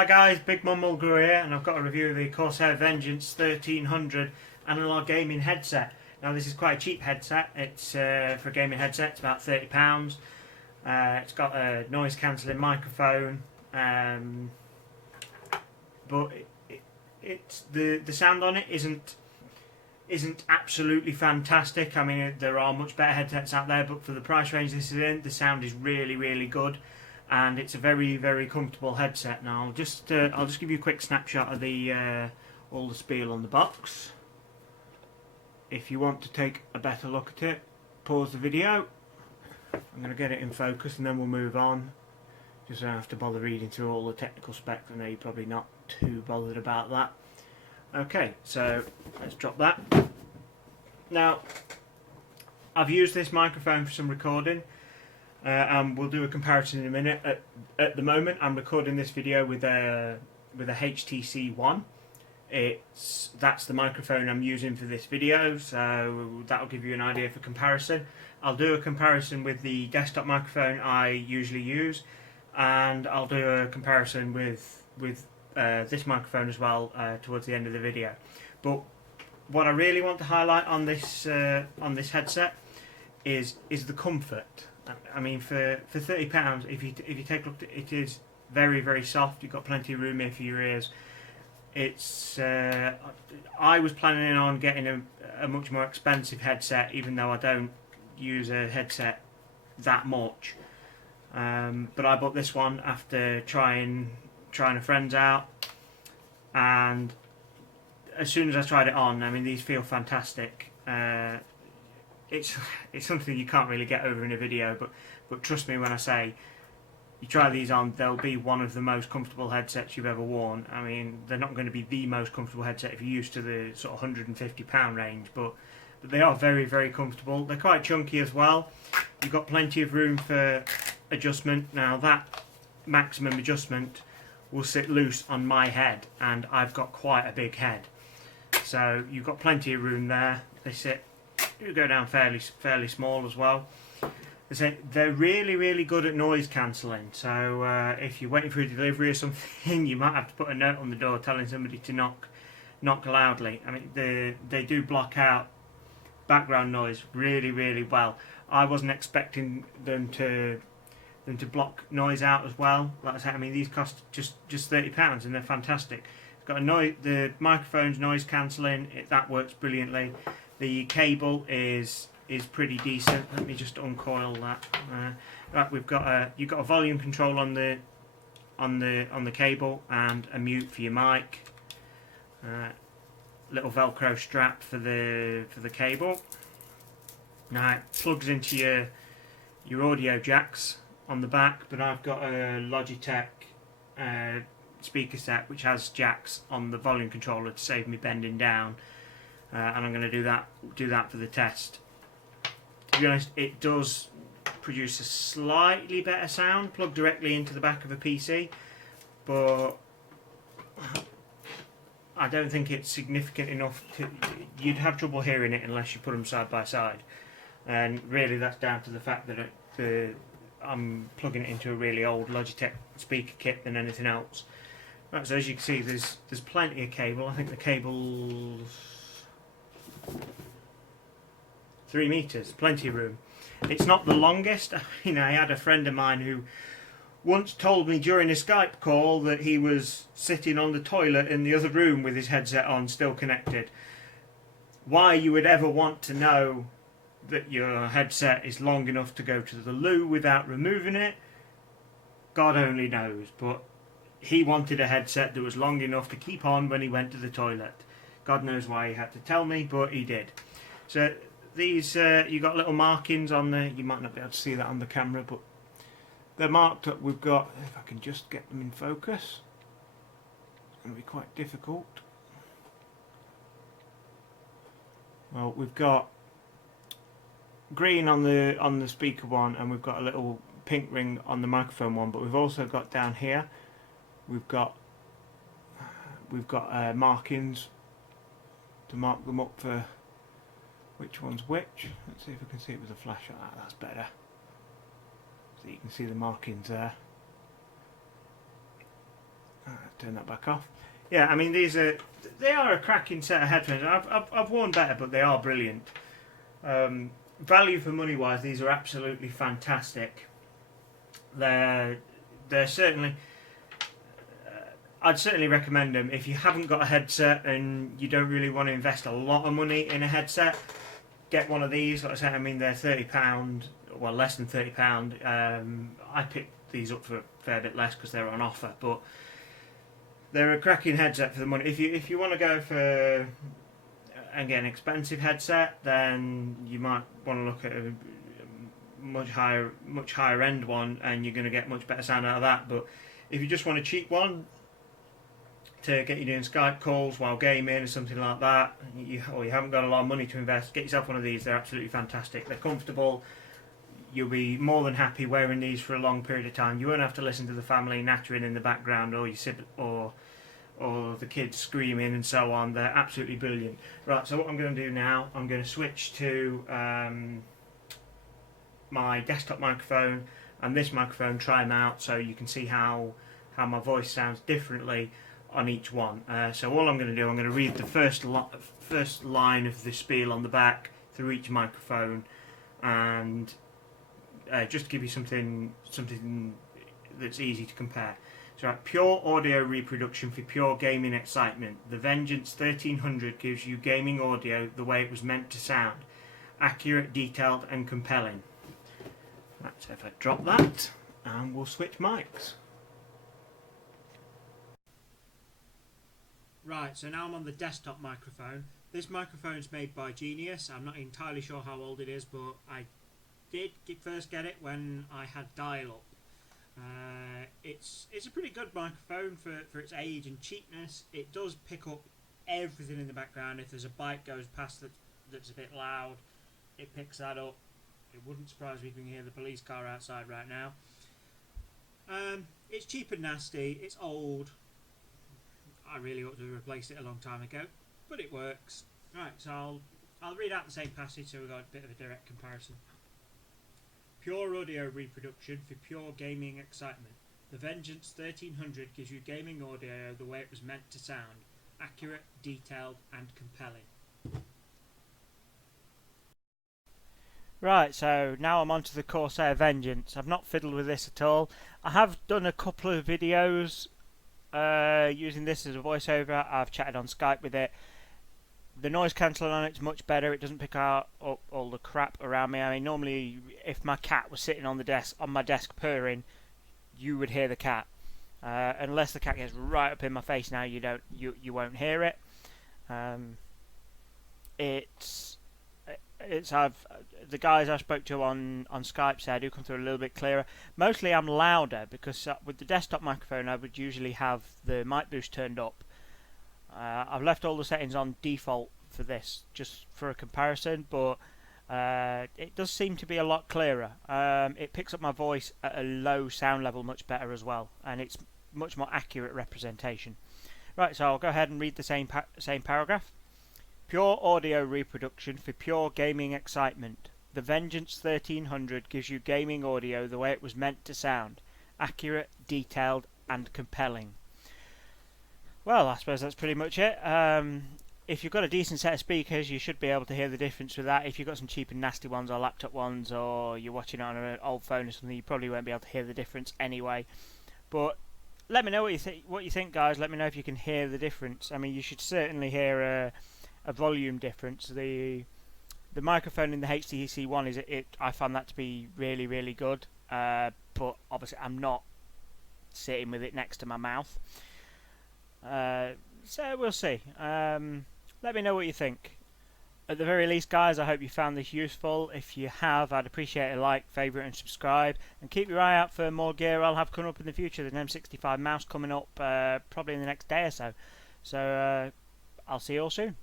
Hi guys, Big Mum Mulgrew here, and I've got a review of the Corsair Vengeance 1300 Analogue gaming headset. Now this is quite a cheap headset. It's for a gaming headset, it's about £30. It's got a noise cancelling microphone, but it's the sound on it isn't absolutely fantastic. I mean, there are much better headsets out there, but for the price range this is in, the sound is really good. And it's a very comfortable headset. Now I'll just give you a quick snapshot of the all the spiel on the box. If you want to take a better look at it, pause the video. I'm going to get it in focus and then we'll move on. Just so I don't have to bother reading through all the technical specs. I know you're probably not too bothered about that. Okay, so let's drop that. Now I've used this microphone for some recording. And we'll do a comparison in a minute. At the moment, I'm recording this video with a HTC One. That's the microphone I'm using for this video, so that'll give you an idea for comparison. I'll do a comparison with the desktop microphone I usually use, and I'll do a comparison with this microphone as well towards the end of the video. But what I really want to highlight on this headset is the comfort. I mean, for £30, if you take a look at it, it is very soft. You've got plenty of room here for your ears. It's I was planning on getting a much more expensive headset, even though I don't use a headset that much. But I bought this one after trying a friend's out, and as soon as I tried it on, I mean, these feel fantastic. It's something you can't really get over in a video, but trust me when I say, you try these on, they'll be one of the most comfortable headsets you've ever worn. I mean, they're not going to be the most comfortable headset if you're used to the sort of £150 range, but they are very comfortable. They're quite chunky as well. You've got plenty of room for adjustment. Now that maximum adjustment will sit loose on my head, and I've got quite a big head, so you've got plenty of room there. They sit. You go down fairly small as well. They're really good at noise cancelling. So if you're waiting for a delivery or something, you might have to put a note on the door telling somebody to knock loudly. I mean, they do block out background noise really well. I wasn't expecting them to block noise out as well. Like I said, I mean, these cost just £30 and they're fantastic. It's got the microphone's noise cancelling. That works brilliantly. The cable is pretty decent. Let me just uncoil that. Right, you've got a volume control on the cable and a mute for your mic. Little Velcro strap for the cable. Now it plugs into your audio jacks on the back, but I've got a Logitech speaker set which has jacks on the volume controller to save me bending down. And I'm going to do that for the test. To be honest, it does produce a slightly better sound plugged directly into the back of a PC, but I don't think it's significant enough you'd have trouble hearing it unless you put them side by side. And really that's down to the fact that I'm plugging it into a really old Logitech speaker kit than anything else. Right, so as you can see, there's plenty of cable. I think the cable's 3 meters, plenty of room. It's not the longest. You know, I had a friend of mine who once told me during a Skype call that he was sitting on the toilet in the other room with his headset on, still connected. Why you would ever want to know that your headset is long enough to go to the loo without removing it, God only knows. But he wanted a headset that was long enough to keep on when he went to the toilet. God knows why he had to tell me, but he did. So these, you got little markings on there. You might not be able to see that on the camera, but they're marked up. We've got, if I can just get them in focus, it's going to be quite difficult. Well, we've got green on the speaker one, and we've got a little pink ring on the microphone one. But we've also got down here, we've got markings to mark them up for which one's which. Let's see if we can see it with a flashlight. That's better. So you can see the markings there. turn that back off. Yeah, I mean they are a cracking set of headphones. I've worn better, but they are brilliant. Value for money wise, these are absolutely fantastic. They're certainly. I'd certainly recommend them if you haven't got a headset and you don't really want to invest a lot of money in a headset. Get one of these. Like I said, I mean they're £30, well less than £30. I picked these up for a fair bit less because they're on offer, but they're a cracking headset for the money. If you want to go for again expensive headset, then you might want to look at a much higher end one, and you're going to get much better sound out of that. But if you just want a cheap one to get you doing Skype calls while gaming or something like that, or you haven't got a lot of money to invest, get yourself one of these. They're absolutely fantastic. They're comfortable. You'll be more than happy wearing these for a long period of time. You won't have to listen to the family nattering in the background, or or the kids screaming and so on. They're absolutely brilliant. Right, so what I'm going to do now, I'm going to switch to my desktop microphone and this microphone, try them out so you can see how my voice sounds differently on each one. So all I'm going to do, I'm going to read the first line of the spiel on the back through each microphone, and just to give you something that's easy to compare. So, right, pure audio reproduction for pure gaming excitement. The Vengeance 1300 gives you gaming audio the way it was meant to sound. Accurate, detailed and compelling. Right, so if I drop that, and we'll switch mics. Right, so now I'm on the desktop microphone. This microphone's made by Genius. I'm not entirely sure how old it is, but I did first get it when I had dial-up. It's a pretty good microphone for its age and cheapness. It does pick up everything in the background. If there's a bike goes past that's a bit loud, it picks that up. It wouldn't surprise me if you can hear the police car outside right now. It's cheap and nasty. It's old. I really ought to have replaced it a long time ago, but it works. Right, so I'll read out the same passage so we've got a bit of a direct comparison. Pure audio reproduction for pure gaming excitement. The Vengeance 1300 gives you gaming audio the way it was meant to sound. Accurate, detailed and compelling. Right, so now I'm onto the Corsair Vengeance. I've not fiddled with this at all. I have done a couple of videos using this as a voiceover. I've chatted on Skype with it. The noise cancelling on it's much better. It doesn't pick up all the crap around me. I mean, normally if my cat was sitting on my desk purring, you would hear the cat. Unless the cat gets right up in my face now, you won't hear it. The guys I spoke to on Skype said I do come through a little bit clearer. Mostly I'm louder because with the desktop microphone I would usually have the mic boost turned up. I've left all the settings on default for this just for a comparison, but it does seem to be a lot clearer. It picks up my voice at a low sound level much better as well, and it's much more accurate representation. Right, so I'll go ahead and read the same paragraph. Pure audio reproduction for pure gaming excitement. The Vengeance 1300 gives you gaming audio the way it was meant to sound. Accurate, detailed and compelling. Well, I suppose that's pretty much it. If you've got a decent set of speakers, you should be able to hear the difference with that. If you've got some cheap and nasty ones or laptop ones, or you're watching it on an old phone or something, you probably won't be able to hear the difference anyway. But let me know what you think, guys. Let me know if you can hear the difference. I mean, you should certainly hear a volume difference. The microphone in the HTC One I found that to be really, really good. But obviously, I'm not sitting with it next to my mouth. So we'll see. Let me know what you think. At the very least, guys, I hope you found this useful. If you have, I'd appreciate a like, favourite and subscribe. And keep your eye out for more gear I'll have coming up in the future. There's an M65 mouse coming up probably in the next day or so. So I'll see you all soon.